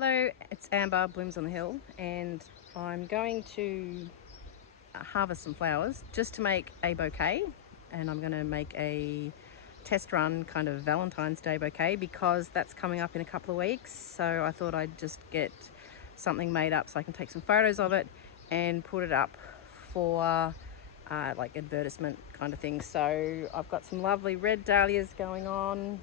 Hello, it's Amber, Blooms on the Hill, and I'm going to harvest some flowers just to make a bouquet, and I'm going to make a test run kind of Valentine's Day bouquet because that's coming up in a couple of weeks. So I thought I'd just get something made up so I can take some photos of it and put it up for like advertisement kind of thing. So I've got some lovely red dahlias going on.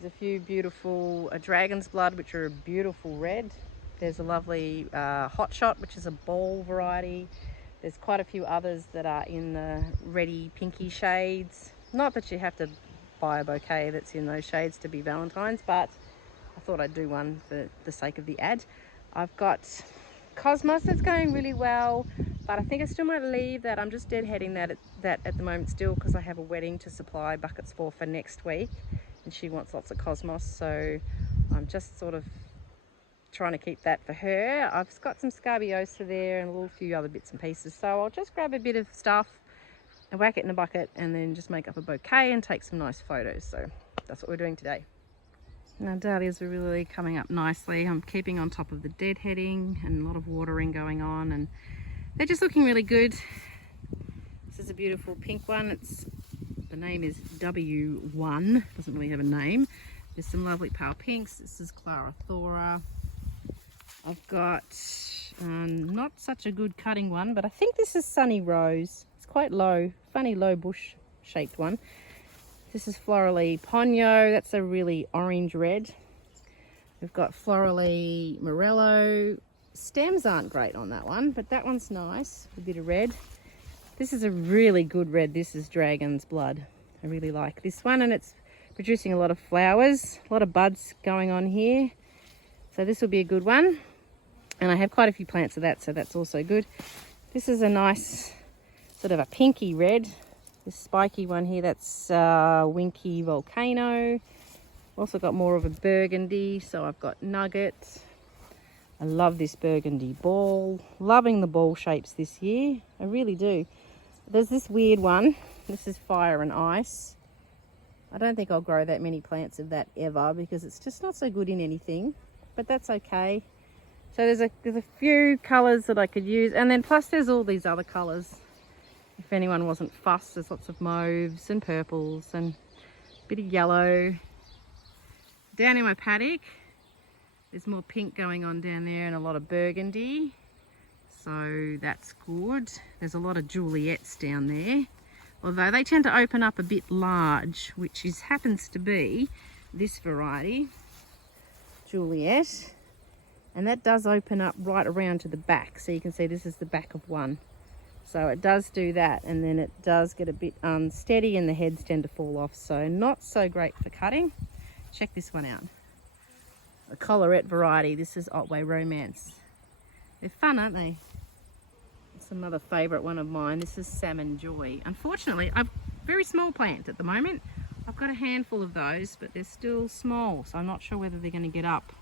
There's a few beautiful dragon's blood, which are a beautiful red. There's a lovely hot shot, which is a ball variety. There's quite a few others that are in the reddy pinky shades. Not that you have to buy a bouquet that's in those shades to be Valentine's, but I thought I'd do one for the sake of the ad. I've got cosmos that's going really well, but I think I still might leave that. I'm just deadheading that at the moment still because I have a wedding to supply buckets for next week, and she wants lots of cosmos, so I'm just sort of trying to keep that for her. I've got some scabiosa there and a little few other bits and pieces, so I'll just grab a bit of stuff and whack it in a bucket and then just make up a bouquet and take some nice photos. So that's what we're doing today. Now dahlias are really coming up nicely. I'm keeping on top of the deadheading and a lot of watering going on, and they're just looking really good. This is a beautiful pink one. The name is W1, doesn't really have a name. There's some lovely pale pinks. This is Clara Thora. I've got not such a good cutting one, but I think this is Sunny Rose. It's quite low, funny low bush shaped one. This is Florally Ponyo. That's a really orange red. We've got Florally Morello. Stems aren't great on that one, but that one's nice. A bit of red. This is a really good red. This is Dragon's Blood. I really like this one, and it's producing a lot of flowers, a lot of buds going on here. So this will be a good one. And I have quite a few plants of that, so that's also good. This is a nice sort of a pinky red. This spiky one here, that's Winky Volcano. Also got more of a burgundy, so I've got Nugget. I love this burgundy ball. Loving the ball shapes this year. I really do. There's this weird one. This is Fire and Ice. I don't think I'll grow that many plants of that ever because it's just not so good in anything, but that's okay. So there's a few colours that I could use, and then plus there's all these other colours. If anyone wasn't fussed, there's lots of mauves and purples and a bit of yellow. Down in my paddock, there's more pink going on down there and a lot of burgundy. So that's good. There's a lot of Juliettes down there. Although they tend to open up a bit large, which happens to be this variety, Juliette. And that does open up right around to the back. So you can see this is the back of one. So it does do that, and then it does get a bit unsteady and the heads tend to fall off. So not so great for cutting. Check this one out. A collarette variety. This is Otway Romance. They're fun, aren't they? It's another favourite one of mine. This is Salmon Joy. Unfortunately, I've a very small plant at the moment. I've got a handful of those, but they're still small, so I'm not sure whether they're going to get up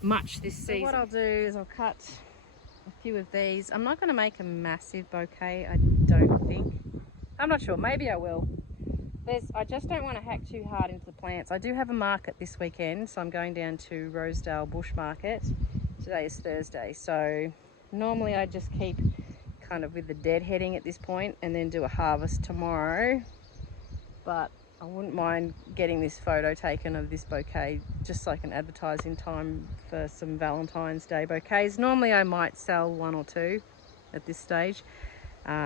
much this season. So what I'll do is I'll cut a few of these. I'm not going to make a massive bouquet, I don't think. I'm not sure, maybe I will. I just don't want to hack too hard into the plants. I do have a market this weekend, so I'm going down to Rosedale Bush Market. Today is Thursday, so normally I just keep kind of with the deadheading at this point and then do a harvest tomorrow. But I wouldn't mind getting this photo taken of this bouquet just so I can advertise in time for some Valentine's Day bouquets. Normally I might sell one or two at this stage.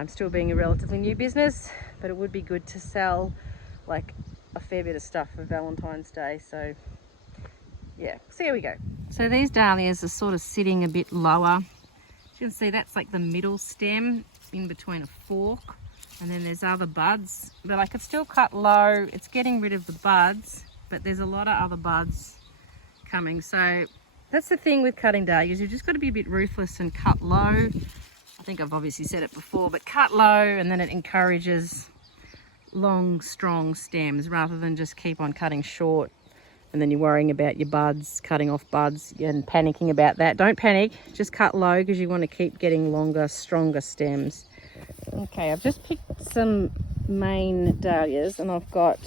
Still being a relatively new business, but it would be good to sell like a fair bit of stuff for Valentine's Day. So yeah, so here we go. So these dahlias are sort of sitting a bit lower. As you can see, that's like the middle stem in between a fork, and then there's other buds, but I could still cut low. It's getting rid of the buds, but there's a lot of other buds coming. So that's the thing with cutting dahlias. You've just got to be a bit ruthless and cut low. I think I've obviously said it before, but cut low, and then it encourages long, strong stems rather than just keep on cutting short and then you're worrying about your buds, cutting off buds and panicking about that. Don't panic, just cut low because you want to keep getting longer, stronger stems. Okay, I've just picked some main dahlias and I've got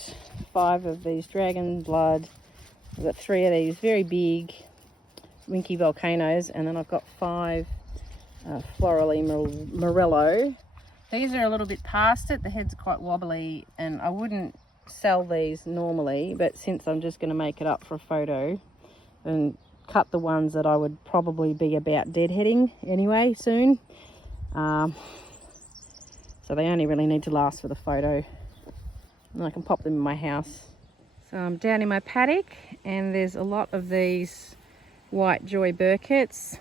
5 of these dragon blood. I've got 3 of these very big winky volcanoes, and then I've got 5 florally morello. These are a little bit past it. The head's quite wobbly, and I wouldn't sell these normally, but since I'm just going to make it up for a photo and cut the ones that I would probably be about deadheading anyway soon. So they only really need to last for the photo, and I can pop them in my house. So I'm down in my paddock, and there's a lot of these white joy burketts.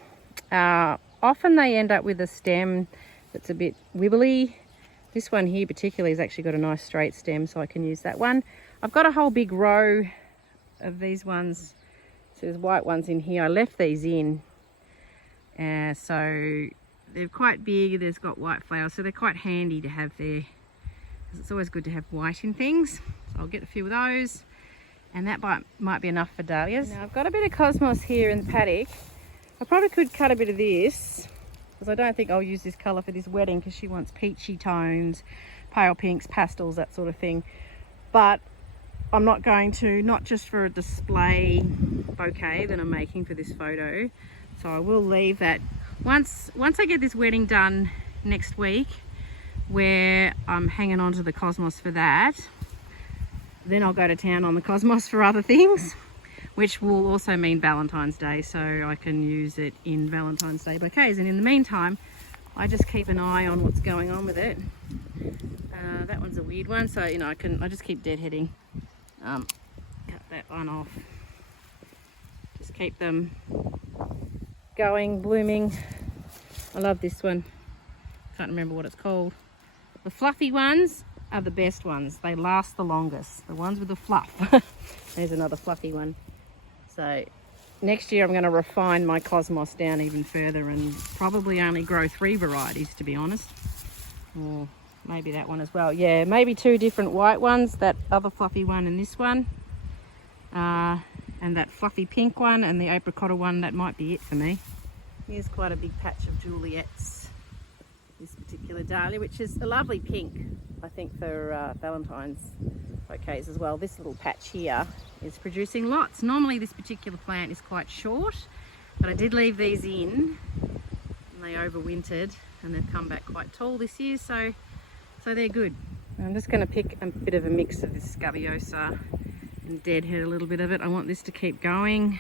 Often they end up with a stem that's a bit wibbly. This one here particularly has actually got a nice straight stem, so I can use that one. I've got a whole big row of these ones. So there's white ones in here. I left these in. So they're quite big. There's got white flowers, so they're quite handy to have there. It's always good to have white in things. So I'll get a few of those. And that might be enough for dahlias. Now I've got a bit of cosmos here in the paddock. I probably could cut a bit of this, because I don't think I'll use this colour for this wedding, because she wants peachy tones, pale pinks, pastels, that sort of thing. But I'm not going to, not just for a display bouquet that I'm making for this photo. So I will leave that. Once I get this wedding done next week, where I'm hanging on to the cosmos for that, then I'll go to town on the cosmos for other things, which will also mean Valentine's Day, so I can use it in Valentine's Day bouquets. And in the meantime, I just keep an eye on what's going on with it. That one's a weird one, so you know, I just keep deadheading. Cut that one off. Just keep them going, blooming. I love this one. Can't remember what it's called. The fluffy ones are the best ones. They last the longest. The ones with the fluff. There's another fluffy one. So next year I'm going to refine my cosmos down even further and probably only grow 3 varieties, to be honest. Or maybe that one as well. Yeah, maybe 2 different white ones, that other fluffy one and this one. And that fluffy pink one and the apricot one. That might be it for me. Here's quite a big patch of Juliet's. This particular dahlia, which is a lovely pink, I think, for Valentine's bouquets as well. This little patch here is producing lots. Normally this particular plant is quite short, but I did leave these in and they overwintered and they've come back quite tall this year, so they're good. I'm just going to pick a bit of a mix of this scabiosa and deadhead a little bit of it. I want this to keep going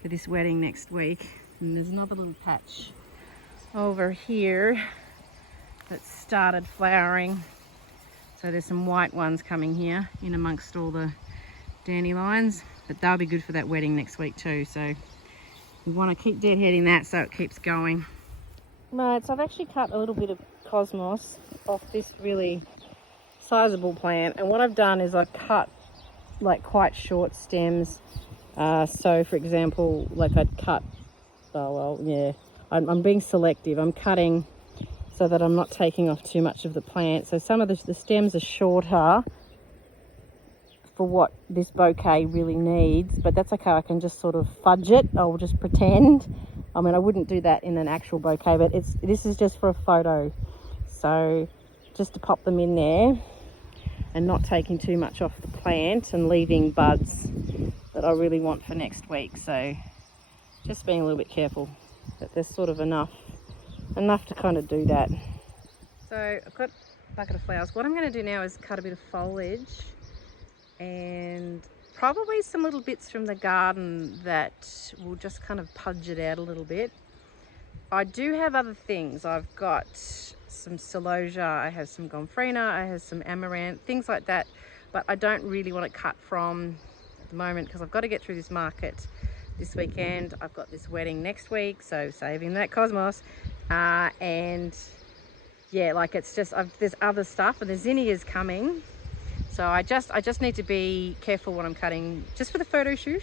for this wedding next week. And there's another little patch over here that started flowering, so there's some white ones coming here in amongst all the dandelions, but they'll be good for that wedding next week too. So we want to keep deadheading that so it keeps going. Right, so I've actually cut a little bit of cosmos off this really sizable plant, and what I've done is I've cut like quite short stems. So for example, like I'd cut, I'm being selective. I'm cutting so that I'm not taking off too much of the plant. So some of the stems are shorter for what this bouquet really needs, but that's okay. I can just sort of fudge it. I'll just pretend. I mean, I wouldn't do that in an actual bouquet, but this is just for a photo. So just to pop them in there and not taking too much off the plant and leaving buds that I really want for next week. So just being a little bit careful that there's sort of enough to kind of do that. So I've got a bucket of flowers. What I'm going to do now is cut a bit of foliage and probably some little bits from the garden that will just kind of pudge it out a little bit. I do have other things. I've got some celosia, I have some gomphrena, I have some amaranth, things like that, but I don't really want to cut from at the moment because I've got to get through this market this weekend. I've got this wedding next week, so saving that cosmos. And yeah, like it's just, there's other stuff, and the zinnias coming. So I just need to be careful what I'm cutting just for the photo shoot.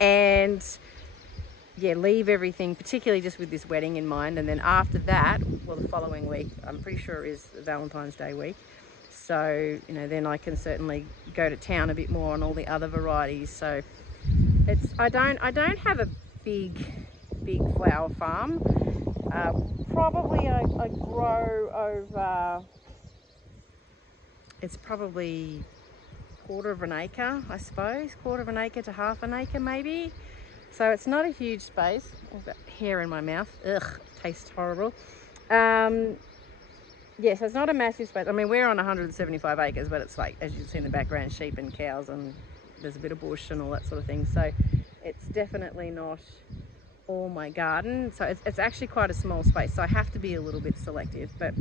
And yeah, leave everything, particularly just with this wedding in mind. And then after that, well, the following week, I'm pretty sure is Valentine's Day week. So, you know, then I can certainly go to town a bit more on all the other varieties. So I don't have a big flower farm. Probably I grow over, it's probably 1/4 of an acre, I suppose, 1/4 of an acre to 1/2 an acre maybe. So it's not a huge space. I've got hair in my mouth. Ugh, tastes horrible. Yeah, so it's not a massive space. I mean, we're on 175 acres, but it's like, as you can see in the background, sheep and cows, and there's a bit of bush and all that sort of thing. So it's definitely not all my garden. So it's actually quite a small space. So I have to be a little bit selective. But,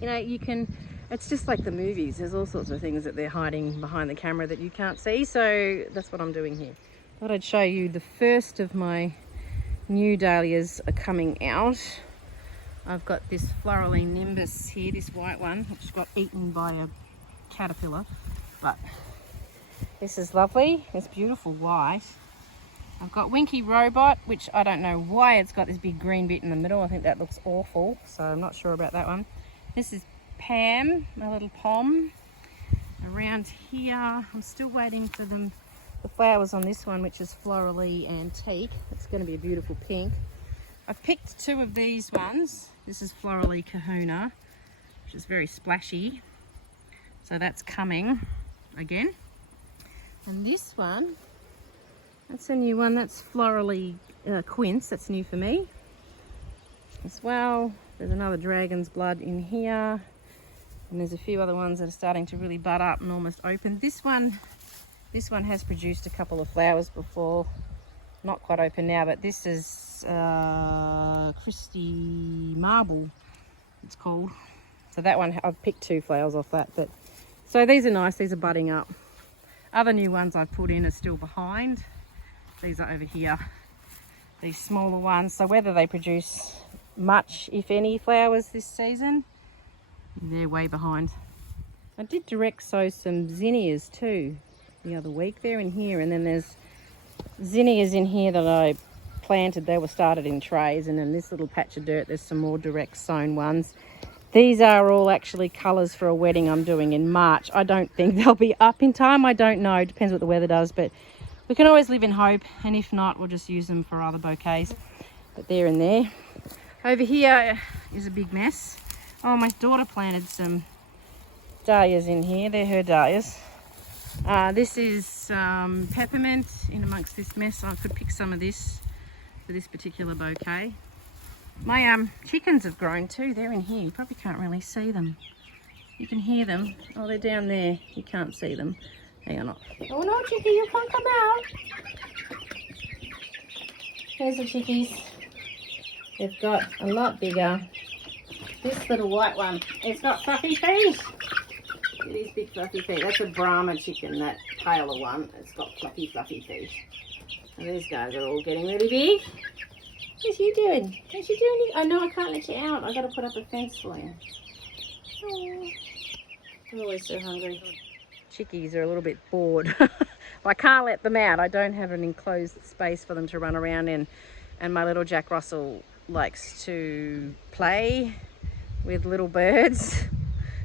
you know, you can, it's just like the movies. There's all sorts of things that they're hiding behind the camera that you can't see. So that's what I'm doing here. Thought I'd show you the first of my new dahlias are coming out. I've got this florally nimbus here, this white one, which got eaten by a caterpillar, but this is lovely. It's beautiful white. I've got Winky Robot, which I don't know why it's got this big green bit in the middle. I think that looks awful, so I'm not sure about that one. This is Pam, my little pom. Around here, I'm still waiting for the flowers on this one, which is florally antique. It's going to be a beautiful pink. I've picked two of these ones. This is florally kahuna, which is very splashy. So that's coming again. And this one, that's a new one. That's florally quince. That's new for me as well. There's another dragon's blood in here. And there's a few other ones that are starting to really bud up and almost open. This one has produced a couple of flowers before. Not quite open now, but this is Christy Marble, it's called. So that one, I've picked two flowers off that. But so these are nice, these are budding up. Other new ones I've put in are still behind. These are over here, these smaller ones. So whether they produce much, if any, flowers this season, they're way behind. I did direct sow some zinnias too the other week. They're in here, and then there's zinnias in here that I planted. They were started in trays, and in this little patch of dirt there's some more direct sown ones. These are all actually colours for a wedding I'm doing in March. I don't think they'll be up in time. I don't know. It depends what the weather does, but we can always live in hope, and if not, we'll just use them for other bouquets. But they're in there. Over here is a big mess. Oh, my daughter planted some dahlias in here. They're her dahlias. This is peppermint in amongst this mess. I could pick some of this for this particular bouquet. My chickens have grown too. They're in here. You probably can't really see them. You can hear them. Oh, they're down there. You can't see them. Hang on. Oh no, chickie, you can't come out. There's the chickies. They've got a lot bigger. This little white one, it's got fluffy feet. These big fluffy feet. That's a Brahma chicken, that paler one. It's got fluffy feet. And these guys are all getting really big. What's you doing? What's you doing? Oh no, I can't let you out. I've got to put up a fence for you. Oh, I'm always so hungry. Chickies are a little bit bored. I can't let them out. I don't have an enclosed space for them to run around in. And my little Jack Russell likes to play with little birds.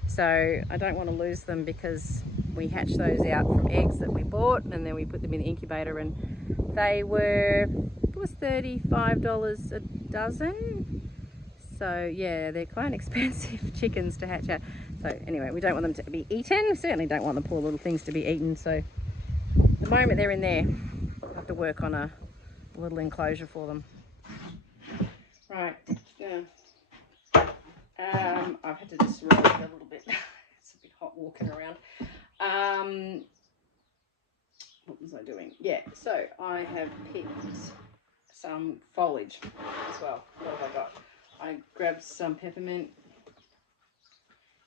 So I don't want to lose them, because we hatch those out from eggs that we bought, and then we put them in the incubator, and they were, it was $35 a dozen. So yeah, they're quite expensive chickens to hatch out. So anyway, we don't want them to be eaten. We certainly don't want the poor little things to be eaten. So at the moment they're in there. I have to work on a little enclosure for them. Right, yeah. I've had to just roll it a little bit. It's a bit hot walking around. What was I doing? Yeah, so I have picked some foliage as well. What have I got? I grabbed some peppermint,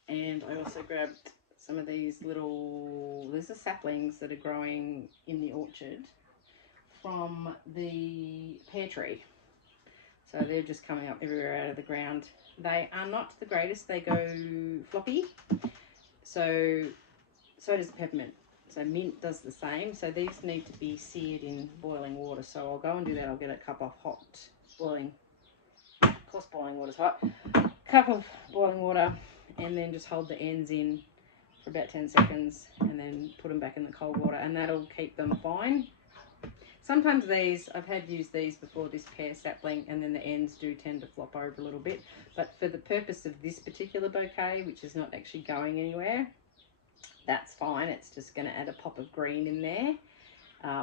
and I also grabbed some of these little, these are saplings that are growing in the orchard from the pear tree. So they're just coming up everywhere out of the ground. They are not the greatest. They go floppy. So does the peppermint. So mint does the same. So these need to be seared in boiling water. So I'll go and do that. I'll get a cup of hot boiling, of course boiling water's hot. Cup of boiling water, and then just hold the ends in for about 10 seconds, and then put them back in the cold water, and that'll keep them fine. Sometimes these, I've had used these before, this pear sapling, and then the ends do tend to flop over a little bit. But for the purpose of this particular bouquet, which is not actually going anywhere, that's fine. It's just going to add a pop of green in there.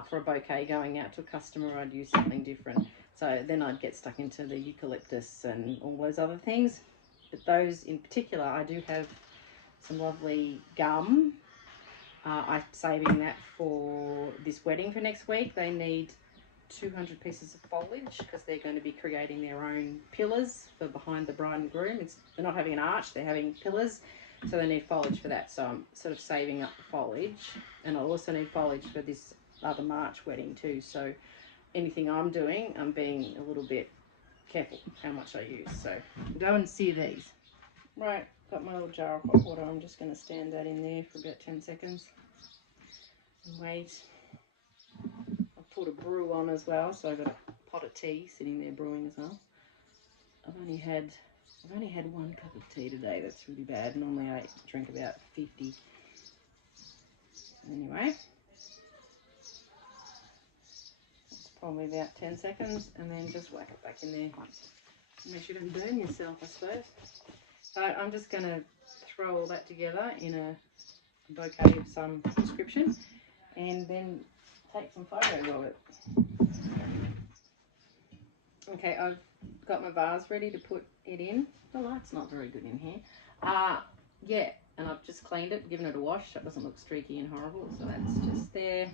for a bouquet going out to a customer, I'd use something different. So then I'd get stuck into the eucalyptus and all those other things. But those in particular, I do have some lovely gum. I'm saving that for this wedding for next week. They need 200 pieces of foliage because they're going to be creating their own pillars for behind the bride and groom. They're not having an arch, they're having pillars, so they need foliage for that. So I'm sort of saving up the foliage, and I'll also need foliage for this other March wedding too. So anything I'm doing, I'm being a little bit careful how much I use. So go and see these. Right, got my little jar of hot water. I'm just going to stand that in there for about 10 seconds and wait. I've put a brew on as well, so I've got a pot of tea sitting there brewing as well. I've only had one cup of tea today. That's really bad. Normally I drink about 50. Anyway, it's probably about 10 seconds, and then just whack it back in there. Make sure you don't burn yourself, I suppose. So I'm just going to throw all that together in a bouquet of some description, and then take some photos of it. Okay, I've got my vase ready to put it in. The light's not very good in here. Yeah, and I've just cleaned it, given it a wash. It doesn't look streaky and horrible, so that's just there.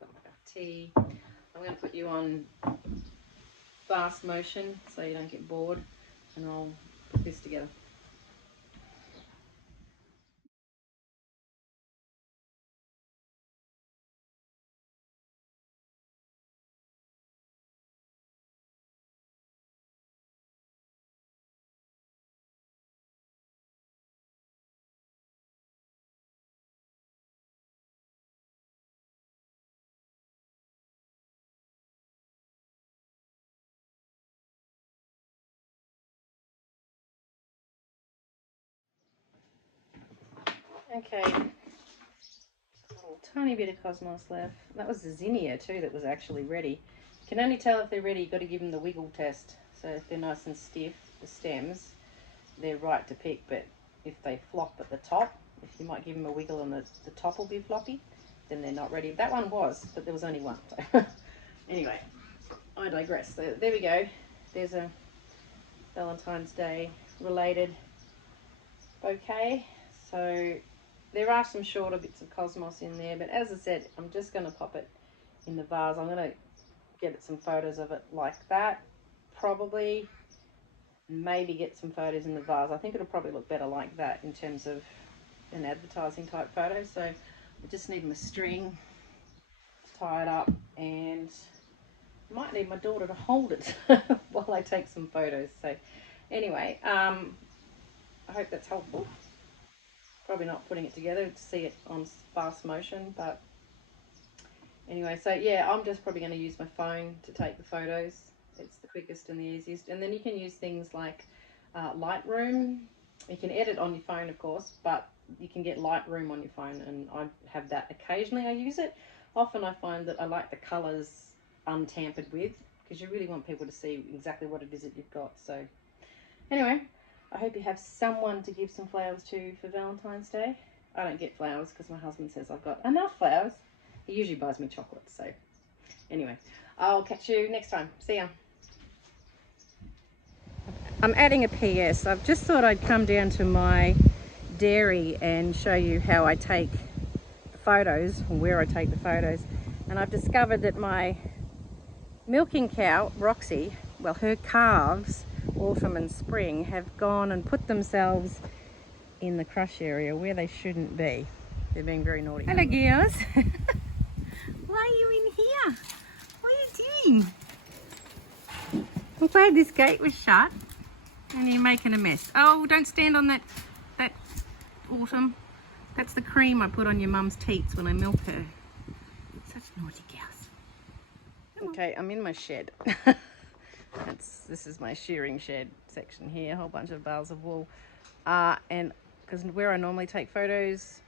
Got my cup of tea. I'm going to put you on fast motion so you don't get bored, and I'll put this together. Okay, a little tiny bit of cosmos left. That was the zinnia too that was actually ready. You can only tell if they're ready. You've got to give them the wiggle test. So if they're nice and stiff, the stems, they're right to pick. But if they flop at the top, if you might give them a wiggle and the top will be floppy, then they're not ready. That one was, but there was only one. So anyway, I digress. So there we go. There's a Valentine's Day related bouquet. So there are some shorter bits of cosmos in there, but as I said, I'm just going to pop it in the vase. I'm going to get some photos of it like that, probably. Maybe get some photos in the vase. I think it'll probably look better like that in terms of an advertising type photo. So I just need my string to tie it up, and I might need my daughter to hold it while I take some photos. So anyway, I hope that's helpful. Probably not putting it together to see it on fast motion, but anyway, so yeah, I'm just probably going to use my phone to take the photos. It's the quickest and the easiest. And then you can use things like Lightroom. You can edit on your phone, of course, but you can get Lightroom on your phone, and I have that occasionally. I use it. Often I find that I like the colours untampered with, because you really want people to see exactly what it is that you've got. So anyway, I hope you have someone to give some flowers to for Valentine's Day. I don't get flowers because my husband says I've got enough flowers. He usually buys me chocolate. So anyway, I'll catch you next time. See ya. I'm adding a PS. I've just thought I'd come down to my dairy and show you how I take the photos, or where I take the photos. And I've discovered that my milking cow, Roxy, well, her calves, Autumn and Spring, have gone and put themselves in the crush area where they shouldn't be. They're being very naughty. Hello, girls. Why are you in here? What are you doing? I'm glad this gate was shut and you're making a mess. Oh, don't stand on that Autumn. That's the cream I put on your mum's teats when I milk her. Such naughty girls. Okay, I'm in my shed. This is my shearing shed section here, a whole bunch of bales of wool. And because where I normally take photos,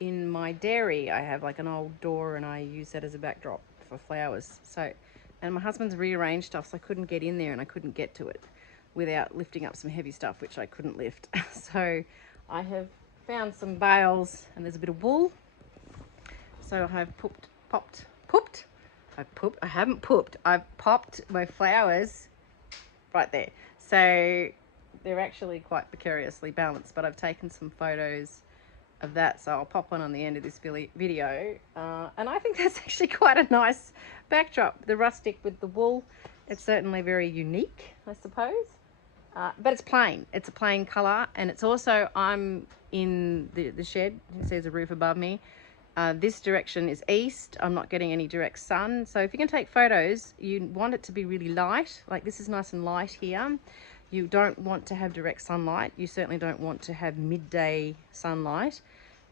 in my dairy, I have like an old door and I use that as a backdrop for flowers. So, and my husband's rearranged stuff, so I couldn't get in there and I couldn't get to it without lifting up some heavy stuff, which I couldn't lift. So I have found some bales and there's a bit of wool. So I've popped I've popped my flowers right there. So they're actually quite precariously balanced, but I've taken some photos of that, so I'll pop one on the end of this video. And I think that's actually quite a nice backdrop. The rustic with the wool, it's certainly very unique, I suppose. But it's plain. It's a plain colour, and it's also, I'm in the shed. You can see there's a roof above me. This direction is east. I'm not getting any direct sun. So if you're going to take photos, you want it to be really light. Like this is nice and light here. You don't want to have direct sunlight. You certainly don't want to have midday sunlight.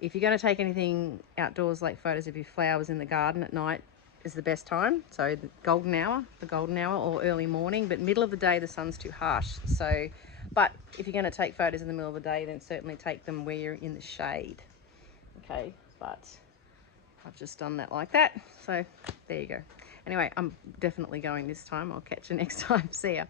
If you're going to take anything outdoors, like photos of your flowers in the garden at night, is the best time. So the golden hour or early morning, but middle of the day, the sun's too harsh. So, but if you're going to take photos in the middle of the day, then certainly take them where you're in the shade. Okay, but I've just done that like that. So there you go. Anyway, I'm definitely going this time. I'll catch you next time. See ya.